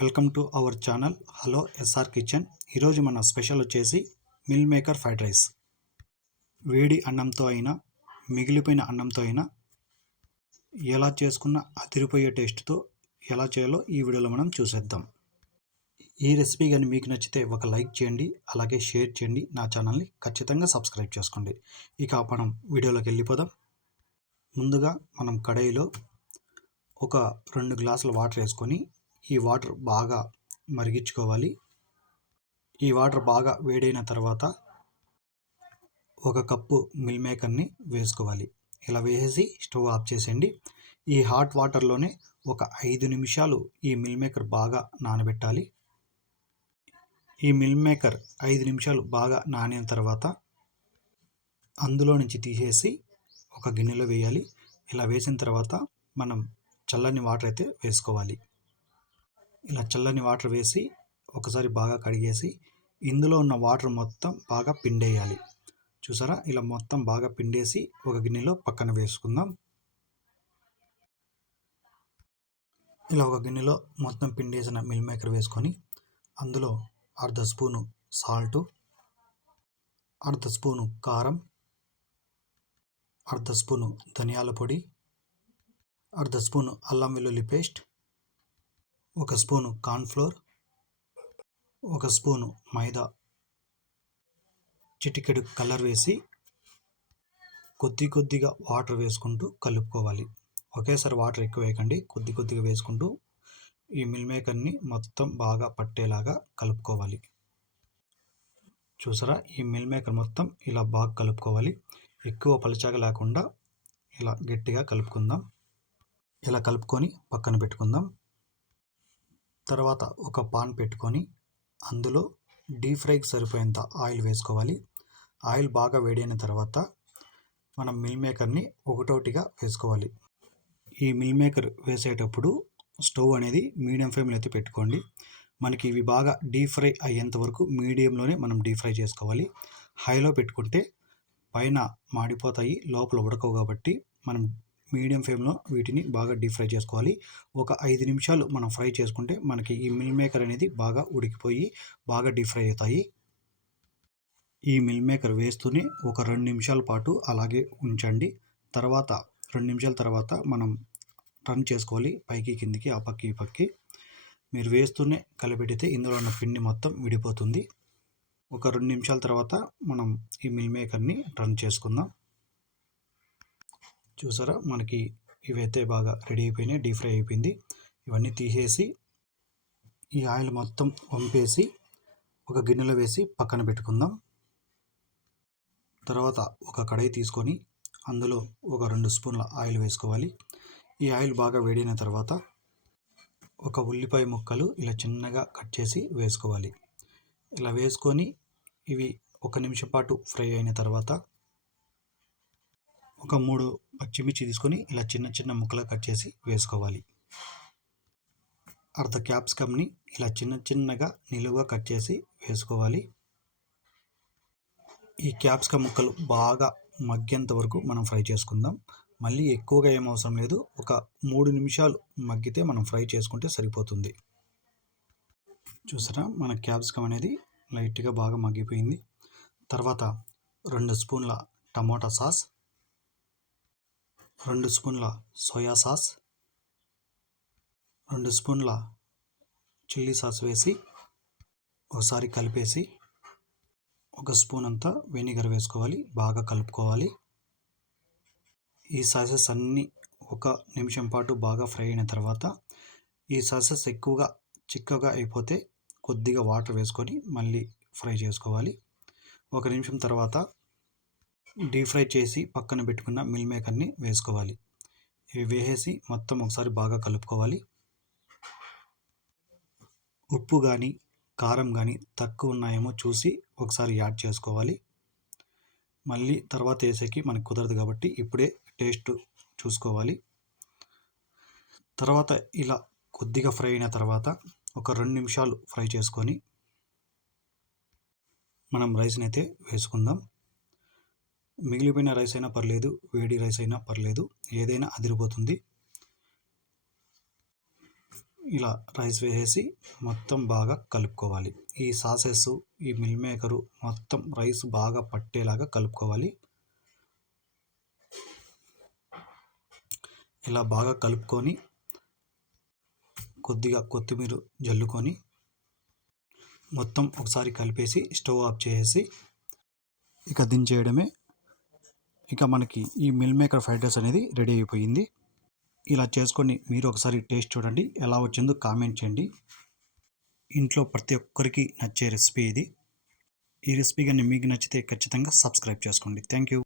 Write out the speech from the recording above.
Welcome to our channel. Hello SR kitchen. ఈరోజు మన special వచ్చేసి మిల్ మేకర్ ఫ్రైడ్ రైస్. వేడి అన్నంతో అయినా మిగిలిపోయిన అన్నంతో అయినా ఎలా చేసుకున్న అదిరిపోయే టేస్ట్తో ఎలా చేయాలో ఈ వీడియోలో మనం చూసేద్దాం. ఈ రెసిపీ కానీ మీకు నచ్చితే ఒక లైక్ చేయండి అలాగే షేర్ చేయండి. నా ఛానల్ని ఖచ్చితంగా సబ్స్క్రైబ్ చేసుకోండి. ఇక మనం వీడియోలోకి వెళ్ళిపోదాం. ముందుగా మనం కడాయిలో ఒక రెండు గ్లాసుల వాటర్ వేసుకొని ఈ వాటర్ బాగా మరిగించుకోవాలి. ఈ వాటర్ బాగా వేడైన తర్వాత ఒక కప్పు మిల్ మేకర్ని వేసుకోవాలి. ఇలా వేసేసి స్టవ్ ఆఫ్ చేసేయండి. ఈ హాట్ వాటర్లోనే ఒక ఐదు నిమిషాలు ఈ మిల్ మేకర్ బాగా నానబెట్టాలి. ఈ మిల్ మేకర్ ఐదు నిమిషాలు బాగా నానిన తర్వాత అందులో నుంచి తీసేసి ఒక గిన్నెలో వేయాలి. ఇలా వేసిన తర్వాత మనం చల్లని వాటర్ అయితే వేసుకోవాలి. ఇలా చల్లని వాటర్ వేసి ఒకసారి బాగా కడిగేసి ఇందులో ఉన్న వాటర్ మొత్తం బాగా పిండేయాలి. చూసారా? ఇలా మొత్తం బాగా పిండేసి ఒక గిన్నెలో పక్కన వేసుకుందాం. ఇలా ఒక గిన్నెలో మొత్తం పిండేసిన మిల్ మేకర్ వేసుకొని అందులో అర్ధ స్పూను సాల్టు అర్ధ స్పూను కారం అర్ధ స్పూను ధనియాల పొడి అర్ధ స్పూను అల్లం వెల్లుల్లి పేస్ట్ ఒక స్పూను కార్న్ఫ్లోర్ ఒక స్పూను మైదా చిటికెడు కలర్ వేసి కొద్ది కొద్దిగా వాటర్ వేసుకుంటూ కలుపుకోవాలి. ఒకేసారి వాటర్ ఎక్కువ వేయకండి. కొద్ది కొద్దిగా వేసుకుంటూ ఈ మిల్ మేకర్ని మొత్తం బాగా పట్టేలాగా కలుపుకోవాలి. చూసారా? ఈ మిల్ మేకర్ మొత్తం ఇలా బాగా కలుపుకోవాలి. ఎక్కువ పలుచగా లేకుండా ఇలా గట్టిగా కలుపుకుందాం. ఇలా కలుపుకొని పక్కన పెట్టుకుందాం. తర్వాత ఒక పాన్ పెట్టుకొని అందులో డీప్ ఫ్రైకి సరిపోయేంత ఆయిల్ వేసుకోవాలి. ఆయిల్ బాగా వేడైన తర్వాత మనం మిల్ మేకర్ని ఒకటోటిగా వేసుకోవాలి. ఈ మిల్ మేకర్ వేసేటప్పుడు స్టవ్ అనేది మీడియం ఫ్లేమ్లో అయితే పెట్టుకోండి. మనకి ఇవి బాగా డీప్ ఫ్రై అయ్యేంత వరకు మీడియంలోనే మనం డీప్ ఫ్రై చేసుకోవాలి. హైలో పెట్టుకుంటే పైన మాడిపోతాయి లోపల ఉడకవు కాబట్టి మనం మీడియం ఫ్లేమ్లో వీటిని బాగా డీప్ ఫ్రై చేసుకోవాలి. ఒక ఐదు నిమిషాలు మనం ఫ్రై చేసుకుంటే మనకి ఈ మిల్ మేకర్ అనేది బాగా ఉడికిపోయి బాగా డీప్ ఫ్రై అవుతాయి. ఈ మిల్ మేకర్ వేస్తూనే ఒక రెండు నిమిషాల పాటు అలాగే ఉంచండి. తర్వాత రెండు నిమిషాల తర్వాత మనం టర్న్ చేసుకోవాలి పైకి కిందికి ఆ పక్కి ఈ పక్కి. మీరు వేస్తూనే కలిపెడితే ఇందులో ఉన్న పిండి మొత్తం విడిపోతుంది. ఒక రెండు నిమిషాల తర్వాత మనం ఈ మిల్ మేకర్ని టర్న్ చేసుకుందాం. చూసారా? మనకి ఇవైతే బాగా రెడీ అయిపోయినాయి డీప్ ఫ్రై అయిపోయింది. ఇవన్నీ తీసేసి ఈ ఆయిల్ మొత్తం వంపేసి ఒక గిన్నెలో వేసి పక్కన పెట్టుకుందాం. తర్వాత ఒక కడాయి తీసుకొని అందులో ఒక రెండు స్పూన్ల ఆయిల్ వేసుకోవాలి. ఈ ఆయిల్ బాగా వేడిన తర్వాత ఒక ఉల్లిపాయ ముక్కలు ఇలా చిన్నగా కట్ చేసి వేసుకోవాలి. ఇలా వేసుకొని ఇవి ఒక నిమిషం పాటు ఫ్రై అయిన తర్వాత ఒక మూడు పచ్చిమిర్చి తీసుకొని ఇలా చిన్న చిన్న ముక్కలు కట్ చేసి వేసుకోవాలి. అర్ధ క్యాప్సికమ్ని ఇలా చిన్న చిన్నగా నిలువుగా కట్ చేసి వేసుకోవాలి. ఈ క్యాప్సికమ్ ముక్కలు బాగా మగ్గేంత వరకు మనం ఫ్రై చేసుకుందాం. మళ్ళీ ఎక్కువగా ఏం అవసరం లేదు. ఒక మూడు నిమిషాలు మగ్గితే మనం ఫ్రై చేసుకుంటే సరిపోతుంది. చూసారా? మన క్యాప్సికమ్ అనేది లైట్గా బాగా మగ్గిపోయింది. తర్వాత రెండు స్పూన్ల టమోటా సాస్ రెండు స్పూన్ల సోయా సాస్ రెండు స్పూన్ల చిల్లీ సాస్ వేసి ఒకసారి కలిపేసి ఒక స్పూన్ అంతా వెనిగర్ వేసుకోవాలి బాగా కలుపుకోవాలి. ఈ సాసెస్ అన్నీ ఒక నిమిషం పాటు బాగా ఫ్రై అయిన తర్వాత ఈ సాసెస్ ఎక్కువగా చిక్కగా అయిపోతే కొద్దిగా వాటర్ వేసుకొని మళ్ళీ ఫ్రై చేసుకోవాలి. ఒక నిమిషం తర్వాత డీప్ ఫ్రై చేసి పక్కన పెట్టుకున్న మిల్ మేకర్ని వేసుకోవాలి. ఇవి వేసేసి మొత్తం ఒకసారి బాగా కలుపుకోవాలి. ఉప్పు కానీ కారం కానీ తక్కువ ఉన్నాయేమో చూసి ఒకసారి యాడ్ చేసుకోవాలి. మళ్ళీ తర్వాత వేసేకి మనకు కుదరదు కాబట్టి ఇప్పుడే టేస్ట్ చూసుకోవాలి. తర్వాత ఇలా కొద్దిగా ఫ్రై అయిన తర్వాత ఒక రెండు నిమిషాలు ఫ్రై చేసుకొని మనం రైస్ని అయితే వేసుకుందాం. మిగిలిపోయిన రైస్ అయినా పర్లేదు వేడి రైస్ అయినా పర్లేదు ఏదైనా అదిరిపోతుంది. ఇలా రైస్ వేసేసి మొత్తం బాగా కలుపుకోవాలి. ఈ సాసెస్ ఈ మిల్ మేకరు మొత్తం రైస్ బాగా పట్టేలాగా కలుపుకోవాలి. ఇలా బాగా కలుపుకొని కొద్దిగా కొత్తిమీర జల్లుకొని మొత్తం ఒకసారి కలిపేసి స్టవ్ ఆఫ్ చేసేసి ఇక దించేయడమే ఇక మనకి ఈ మిల్ మేకర్ ఫ్రైడ్ రైస్ అనేది రెడీ అయిపోయింది. ఇలా చేసుకొని మీరు ఒకసారి టేస్ట్ చూడండి. ఎలా వచ్చిందో కామెంట్ చేయండి. ఇంట్లో ప్రతి ఒక్కరికి నచ్చే రెసిపీ ఇది. ఈ రెసిపీ కానీ మీకు నచ్చితే ఖచ్చితంగా సబ్స్క్రైబ్ చేసుకోండి. Thank you